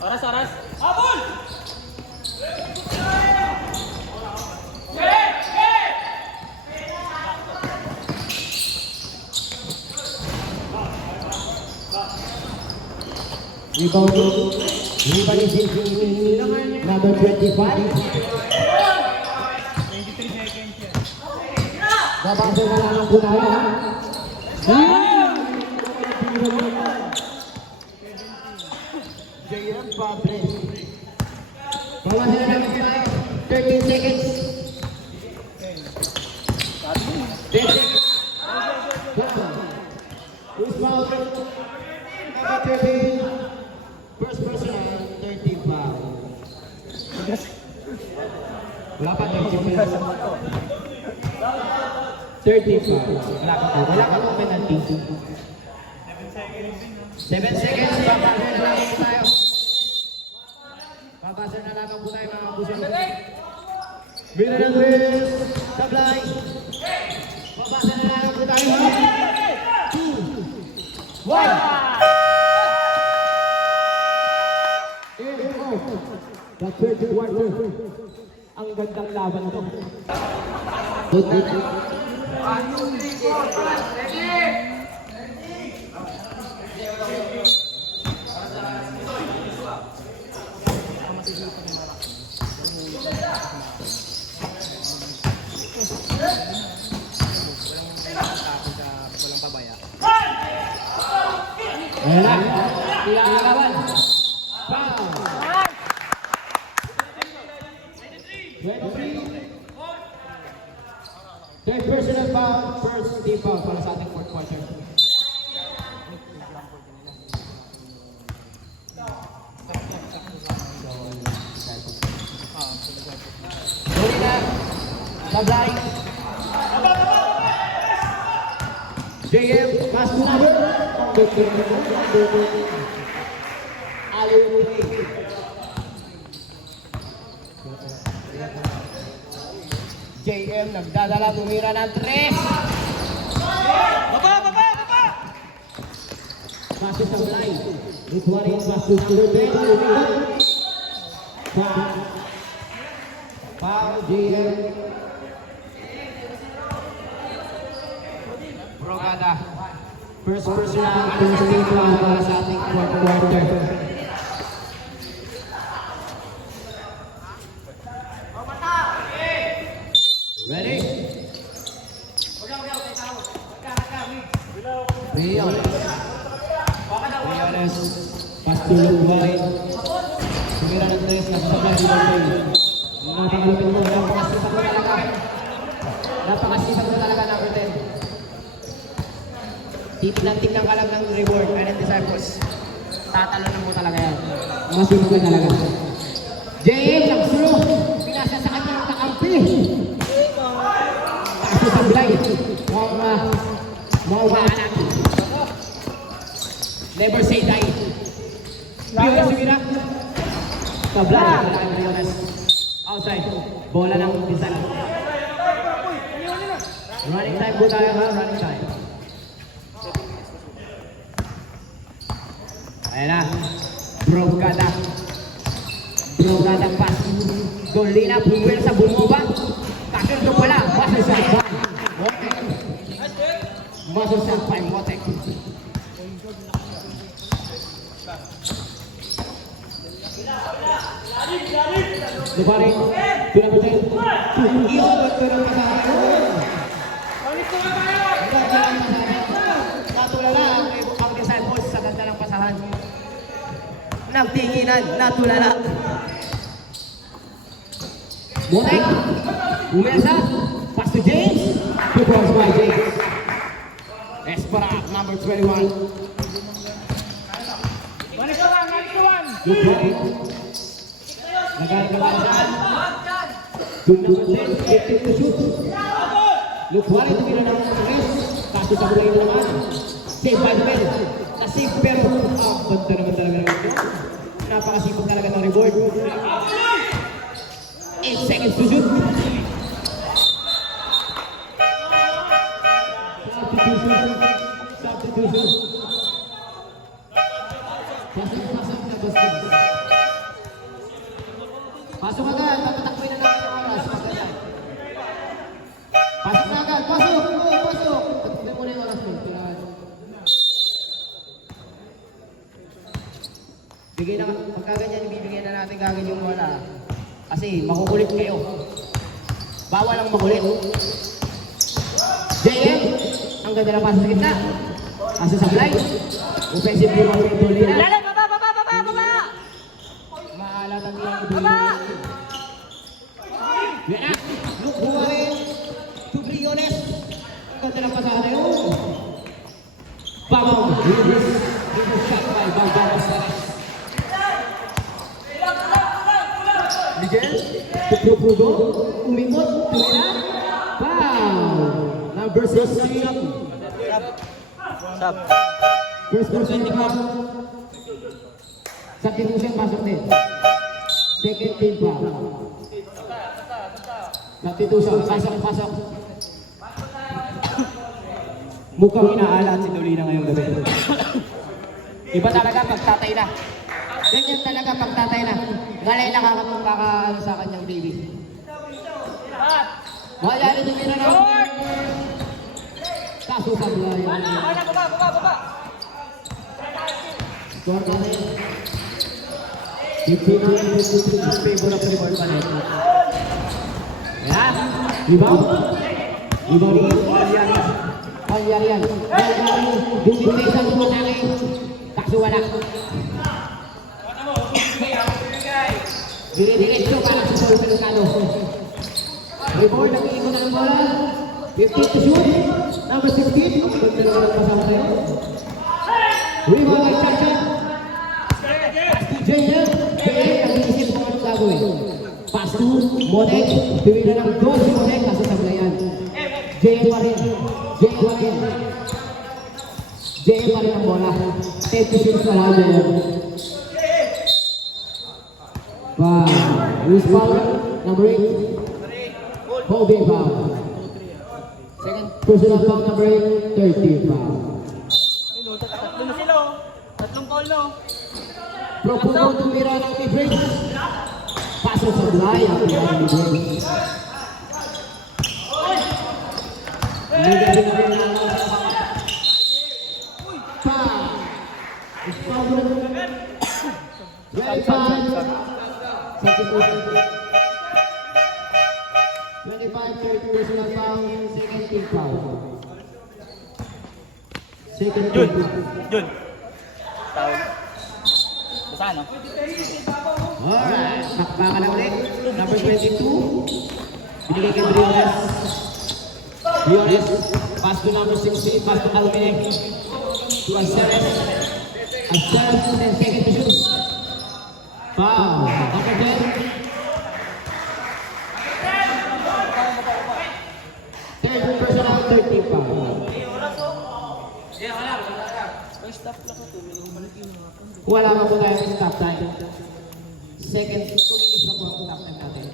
Oras. Abol! Rebound is number 25. 23 seconds yan. Nabasa na lang ang punaya. JM Padres. Bawasan na lang tayo. 13 seconds. 10 seconds. Who's foul? Number 13. First personal, 13 foul. Wala pa 13 foul. 13 foul. Wala ka pa penalty. 7 seconds. Babasa na lang po tayo. Babasa na lang po tayo mga kapuso. Bina ng Chris. Sablay. Babasa na lang po tayo. 2, 1. The third quarter. Ang gandang laban to. Ayan na. Tira ang laban. Foul. 23. Third personal foul, first team foul para sa ating fourth quarter. Huli na. Sablay. JM, pass to number. Aliw. JM nagdadala, tumira ng 3. Baba! Passes sa line. This one is passes to the bench. Foul, JM. Brogada. First personal, first team foul para sa ating fourth quarter. Briones, pass to Lugway. Tumira ng 3, nagsasablay si Lugway. Napakalupit mo, napakasipag mo talaga. Napakasipag mo talaga, number 10. Tignan ka lang ng reward, and disciples. Tatalunan mo talaga yan. Masipag ka talaga. JM, nag-through. Pinasa sa kanya ng kakampi. Kaso sablay. Mawala. Never say die. Briones sumira. Sablay. Briones. Outside. Bola ng Bisan. Running time po tayo ha. Running time. Ayan na. Brogada pass. Dolina, bumuwi sa bumuba. Takir ito pala. Masuk sampai Motek. Dibalik. Tidak betul. Iyo betul pasangan. Natulala ang disciples sa ganda ng pasahan. Nagtinginan, natulala. Motek, Umelsa, pass to James. Good balls by James. Espera, number 21. Good ball. Nagay ka lang. Good number 10, 15 to shoot. Look, wala ito ginanang Chris. Kaso sa kulay naman. Save by the bell. Nasave pero, banta naman talaga naman ito. Napakasipag talaga ng reward. 8 seconds to shoot. Substitution. Pasok agad, tatakboy na natin ang oras. Pasok na agad, pasok! Pasok! Tatakboy mo na yung oras mo. Bigay na, pagkaganyan, ibibigay na natin kagad yung wala. Kasi makukulit kayo. Bawal ang makulit. JM, ang ganda na pasok sa gitna. Kaso sablay. Offensive yung mga Dolina. Baba! Maalat ang ilang Dolina. Yan na. Look, bumarin. To Briones. Ang ganda na pasok na yun. Bawang. This is shot by Baldamas Perez. Miguel. Prudo. Umikot. Tumira. Foul. Number 16. Sab. First person na pa. Substitution pasok din. Second team pa. Substitution. Pasok. Mukhang inaalat si Dolina ngayong gabi. Iba talaga pagtatay na. Ganyan talaga pagtatay na. Ngalay na kakaano sa kanyang baby. Wala rin yung ginanong. Kaso sa buhay. Baba! Score na rin. 15-53. Favor of reward pa rin. Ayan. Rebound. Rebound ni Palyarian. Dinitation mo sa akin. Kaso wala. Dinidiretso para sa Paul Pelicano. Rebound. Nag-iikot ng bola. 15 to shoot. Number 16. Ang ganda na walang pasama tayo. Rebound ay Chacha. Pass to JM. JM ang iisip kung anong gagawin. Pass to Monek. Tumira ng 2 si Monek. Nasa sablayan. JM pa rin. JM pa rin ang bola. 10 to shoot sa lahat JM. Loose foul. Number 8. Holding foul. Second personal foul number 8, 30 foul. Tatlo na sila. Tatlong call no. Propuno tumira ng mid-range. Paso sa Blay ang mid-range. Negative na rin ang foul. It's foul. 25, third personal foul, second team foul. Second Yun. foul. Yun. Tawag. Basta ano? Alright, takpa ka na ulit. Number 22. Binigay kay Briones. Briones, pass to number 16, pass to Alvin. To Aceres. Aceres, then second to shoot. Foul. Number 10. Third personal, 30 foul. Wala pa po tayo sa stop time. Second, 2 minutes na po ang stop time natin.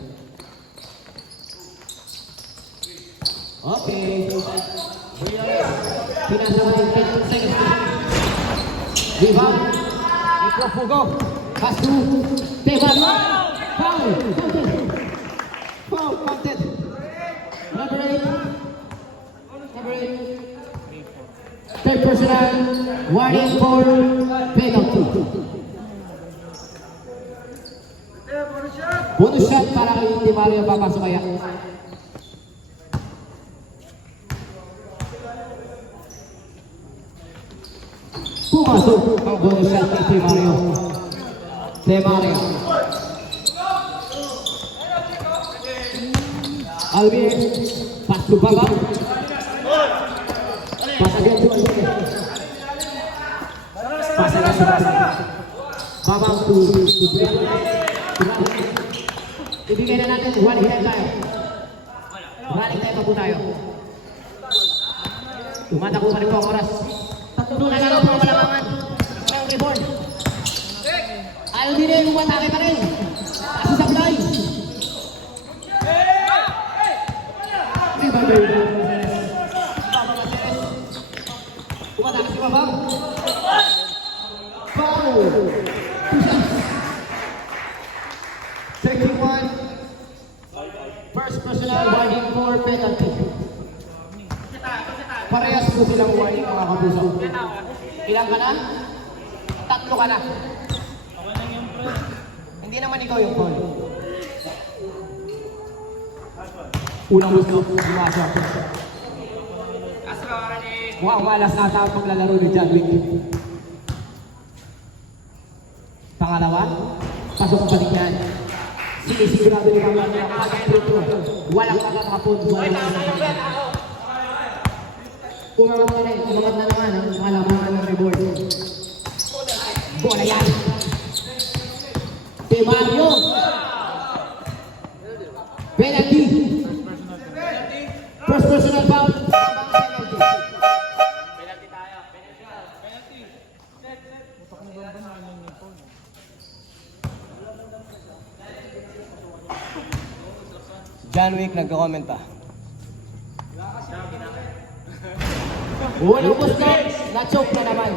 Okay. Pinasa natin 10 seconds. Rebound. Iprofugo. Pass to Tevan. Foul. Foul. Counted. Number 8. Number 8. Third personal. Warning for penalty. Bonus shot para kay Di Mario papasok kaya. Pumasok ang bonus shot kay Di Mario. Di Mario. Alvin, pass to Baba. Pass again to Alvin. Pass again to Baba. Baba to ibigay na natin, one hit tayo. Running time pa po tayo. Tumatakbo pa rin po ang oras. Tatlo na lang po ang malamangan ng rebound. Alvin yung umatake pa rin. Kasi supply. Umatake si Babang. Foul. 2 shots. Second one. First personal warning for penalty. Parehas po silang warning mga kapuso. Ilang ka na? 3 ka na. Hindi naman ikaw yung foul. Unang gusto, bumasok. Mukhang malas nata ang paglalaro ni John Wick. Pangalawa, pasok ang balik yan. Sinisigurado ni Mama na walang makakapon. Umangat na rin, umangat na naman ang kalamangan ng reward. Bola yan. Di Mario. Penalty. First personal foul. John Wick nagko-comment pa. Unang gusto, na-choke na naman.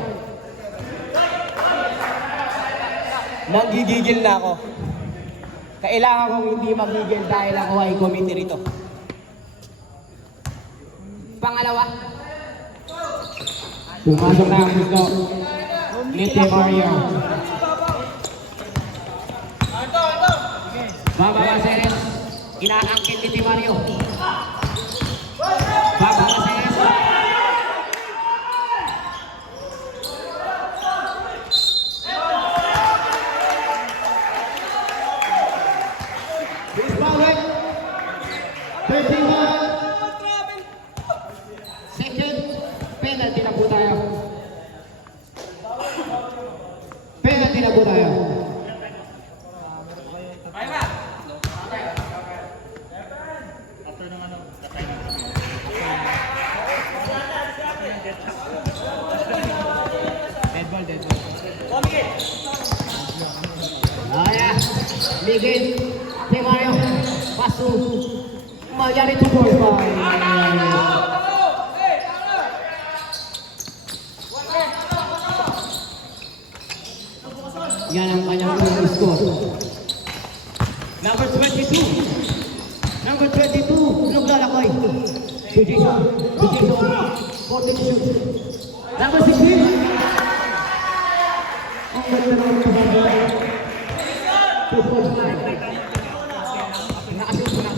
Nanggigigil na ako. Kailangan kong hindi magigil dahil ako ay committee rito. Pangalawa. Pumasok na ang gusto. Lite Mario. Baba Caceres. Inaangkin ni Di Mario. Baba Caceres. Chris Bowek. 31. Second. Penalty na po tayo. Penalty na po tayo. Miguel Di Mario paso Magyari to goal pa. Yan ang kanyang unang score. Number 22. Number 22. Naglalakay. Si Jason. Si Jason. 40 shoot. Number 16. Ang ganda naman ng kababay. 2 points na. Nakashoot ko na.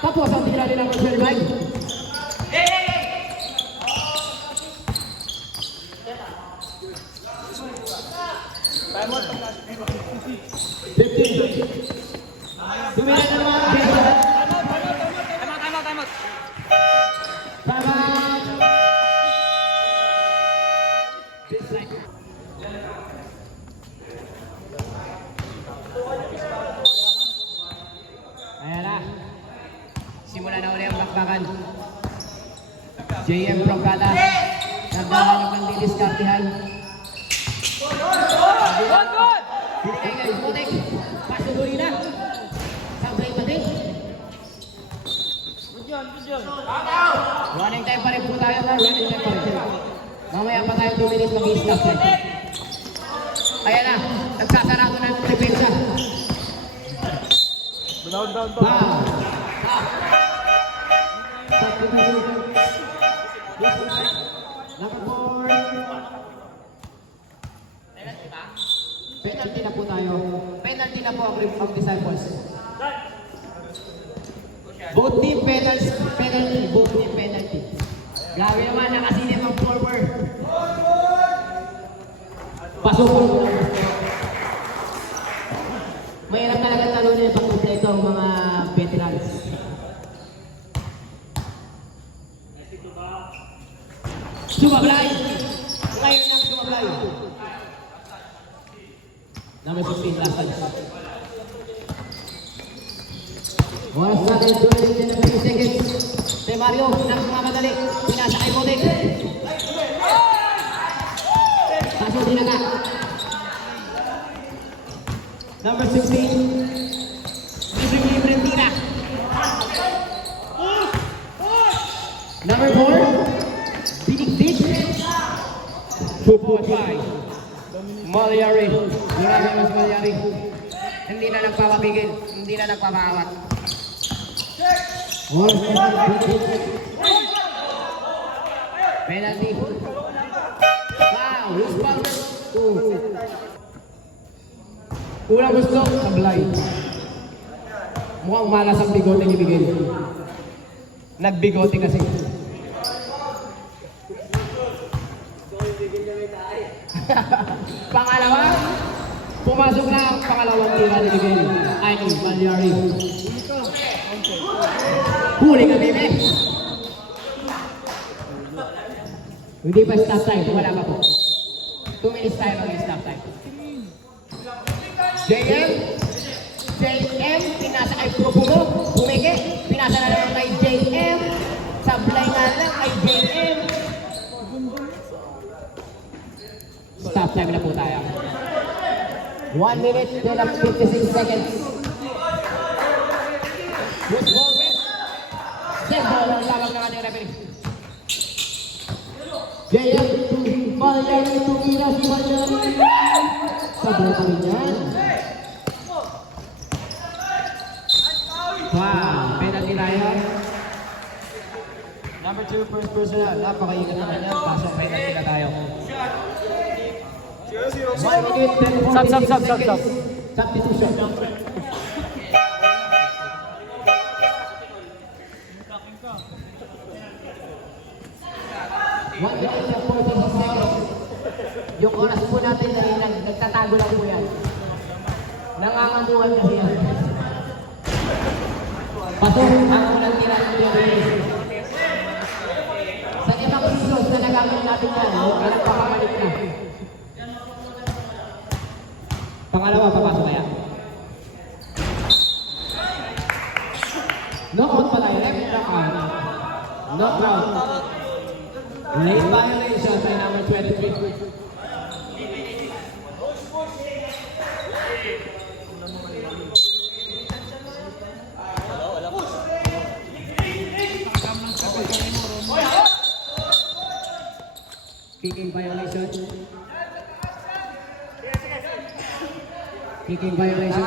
Tapos ang tira rin ang Sherman. Dumila na naman ang Sherman. Time out. Tama. Ayan na. Simula na uli ang bakbakan. JM Prongada. Nagdahanap ng didiskartihan. Good! Binigay na Ismotek. Pasubuli na. Sablay pa din. Running time pa rin po tayo. Running time pa rin. Mamaya pa tayo 2 minutes mag-i-stop yan. Ayan na. Nagsasarado na ang depensa. Down. Wow. Number 4. Penalty na po tayo. Penalty na po ang Disciples. Both team penalty. Both team penalty. Grabe naman, nakasilip ang forward. Pasok. Mahirap talaga talunin yung pag-kompleto ang mga veterans. Sumablay! Ngayon lang sumablay. Number 16, last one. Oras natin, 2 minutes and 50 seconds. Si Mario, nagmamadali. Pinasa kay Motek. Paso din na. Number 16. Libre tira. Number 4. Binig-big. 2.5. Malyari. Grabe mas Malyari. Hindi na nagpapapigil. Hindi na nagpapawat. Penalty. Wow, who's foul? Unang gusto, sablay. Mukhang malas ang bigote ni Miguel. Nagbigote kasi. Pangalawa, pumasok na ang pangalawang tira ni Miguel. Ay, Malyari. Huli ka, bebe. Hindi pa stop time. Wala pa po. 2 minutes tayo mag-stop time. JM, pinasa kay Propugo. Bumeke, pinasa na naman kay JM. Sablay nga lang kay JM. Stop time na po tayo. 1 minute and 56 seconds. Good ball, Red. Set ball ang tawag ng ating referee. JM, Malyari, tumira si Malyari. Sablay pa rin yan. Wow, penalty tayo. Number 2, first personal. Napakaingat naman yan. Pasok, penalty na tayo. 1 minute and 46 seconds. Substitution. Yung oras po natin ay nagtatago lang po yan. Nangangamuhan kasi yan. Pasok ang unang tira ng Villarreal. Sa ibang isos na nagamit natin yan, nagpapamalik na. Pangalawa, papasok kaya? Knockout pa tayo, left knockout. Knockout. Late violation by number 23. Kicking violation. Kicking violation.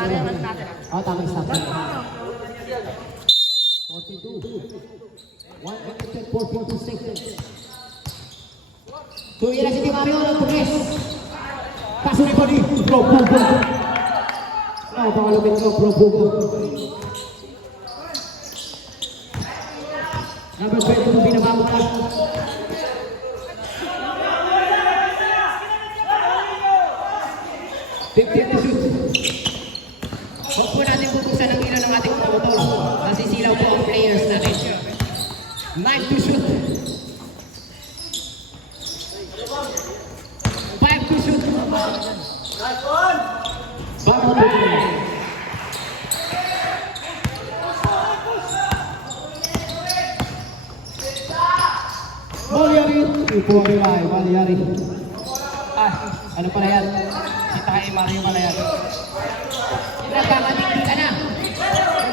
Oh, tama, stop. 42. 1 minute and 42 seconds. Tumira si Di Mario ng Pugres. Paso ni Cody. Propugo. Oh, pangalawin ko, Propugo. Number 22, binababot na. 50 to shoot. Huwag po natin bubuksan ang ilaw ng ating promotor. Nasisilaw po ang players natin. 9 to shoot. 5 to shoot. Bago to shoot. Malyari. Ipo Milay, Malyari. Ano pala yan? Si Tae Mario pala yan. Nagkakatikti ka na.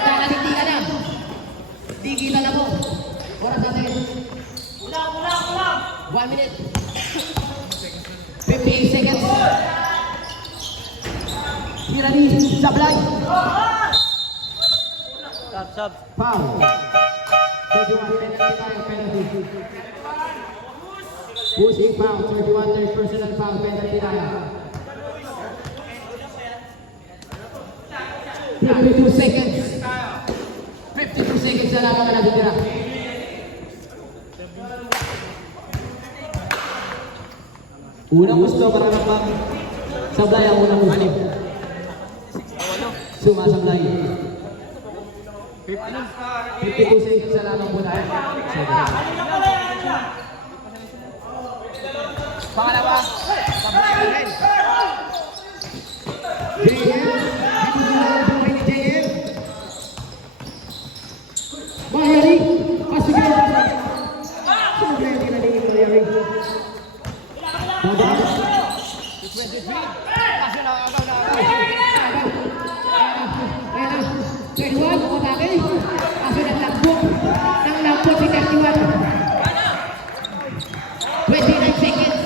Nagkakatikti ka na. Di kita na po. Oras natin. 1 minute. 58 seconds. Mirani, Sablay. Sub. Foul. 31 penalty. Pushing foul, 31 third personal foul, penalty tayo. 52 seconds. 52 seconds na lang ang natitira. Unang gusto para napang Sablay ang unang gusto. Sumasablay. 52 seconds na lang po tayo. Pangalawa, Sablay ulit. JM, dito sa lalo ni JM. Malyari, pasigil. Sablay din natin yung Malyari. Baba. 23. Kaso na agaw na agaw. Ayan na. 21, atake. Kaso ng lagbog. Ng lagbog si 31. 29 seconds.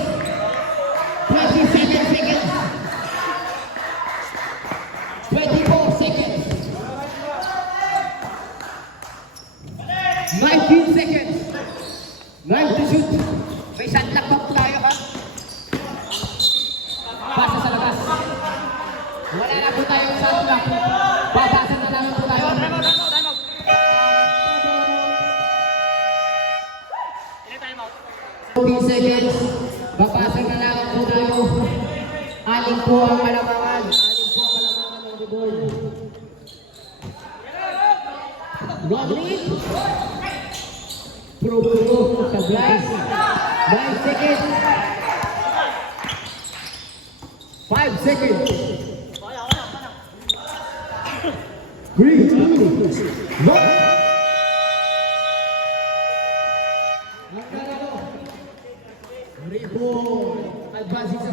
27 seconds. 24 seconds. 19 seconds. 9 to shoot. May sunlock pa po tayo ha. Basa sa labas. Wala na po tayong sunlock. Babasan na lang po tayo. Time out. Ilan time out? 14 seconds. Babasan na lang po tayo. Aling po ang malamangan. Aling po ang malamangan ng reboard. Rodney. Pro Sablay. 9 seconds. 5 seconds. Green. Rock. Reboard. Advancing sa